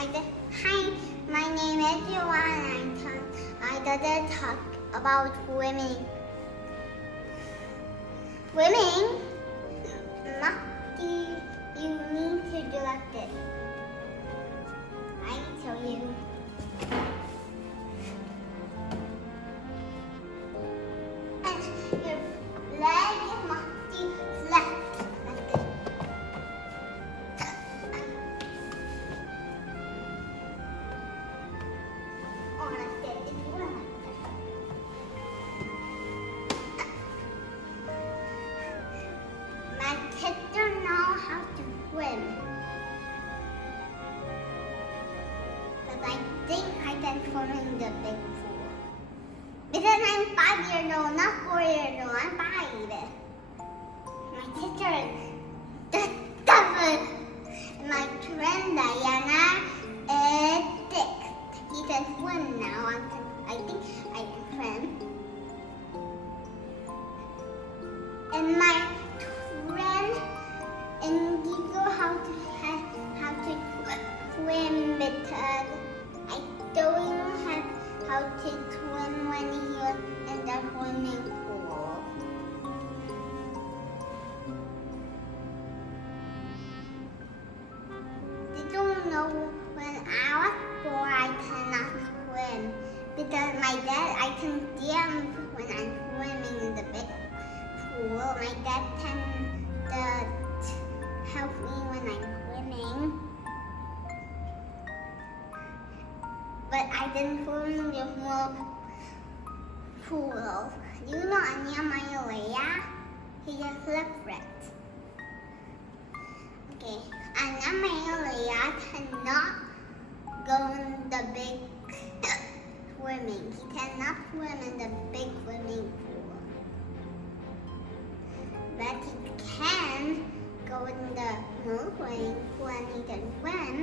Hi, my name is Joanna and I gonna talk about swimming. Swimming, you need to do like this. I will show you. And your leg must be flat like this. Or like this, if you want like this. My kids don't know how to swim. But I think I can swim in the big pool. Because I'm 5 years old, not 4 years old. I'm 5. My sister is 7. My friend Diana is 6. He can swim now. I think I can swim. And my friend Indigo how to swim because I don't know how to swim when he was in the swimming pool. They don't know when I was 4 I cannot swim because my dad I can see him when I'm swimming in the big pool. My dad can help me when I'm swimming. But I didn't swim in the small pool. You know Anya Mayalea? He just left it. Okay, Anya Mayalea cannot go in the big swimming. He cannot swim in the big swimming pool. But he can go in the small swimming pool and he can swim.